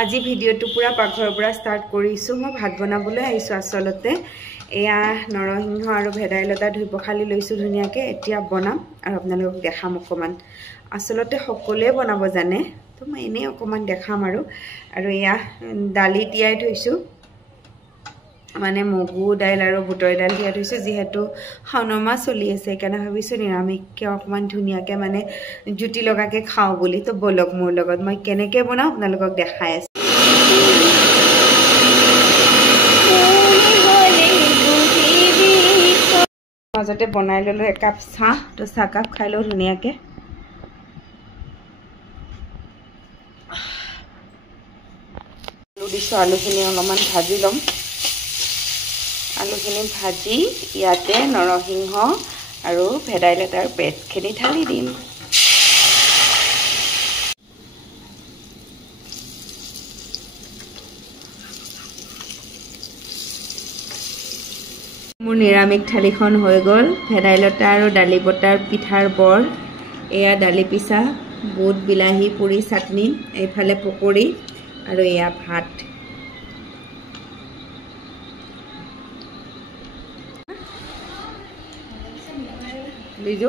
আজি ভিডিঅ'টো পুৰা পাকঘৰৰ পৰা ষ্টাৰ্ট কৰিছোঁ। মই ভাত বনাবলৈ আহিছোঁ। আচলতে এয়া নৰসিংহ আৰু ভেদাইলতা ধুই পখালি লৈছোঁ ধুনীয়াকৈ। এতিয়া বনাম আৰু আপোনালোকক দেখাম অকণমান। আচলতে সকলোৱে বনাব জানে, তো মই এনেই অকণমান দেখাম আৰু এয়া দালি তিয়াই থৈছোঁ, মানে মগু দাইল আৰু বুটৰ দাইল তিয়াই থৈছোঁ। যিহেতু শাওণ মাহ চলি আছে সেইকাৰণে ভাবিছোঁ নিৰামিষকৈ অকণমান ধুনীয়াকৈ মানে জুতি লগাকৈ খাওঁ বুলি। তো বলক মোৰ লগত, মই কেনেকৈ বনাওঁ আপোনালোকক দেখাই আছোঁ। মাজতে বনাই ল'লোঁ একাপ চাহ, তো চাহকাপ খাই লওঁ ধুনীয়াকৈ। আলু দিছোঁ, আলুখিনি অলপমান ভাজি ল'ম। আলুখিনি ভাজি ইয়াতে নৰসিংহ আৰু ভেদাইলতাৰ পেষ্টখিনি ঢালি দিম। মোৰ নিৰামিষ থালিখন হৈ গ'ল। ভেদাইলতা আৰু দালি বটাৰ পিঠাৰ বৰ, এয়া দালি পিচা, বুট বিলাহী পুৰি চাটনি, এইফালে পকৰি আৰু এয়া ভাত। বিজু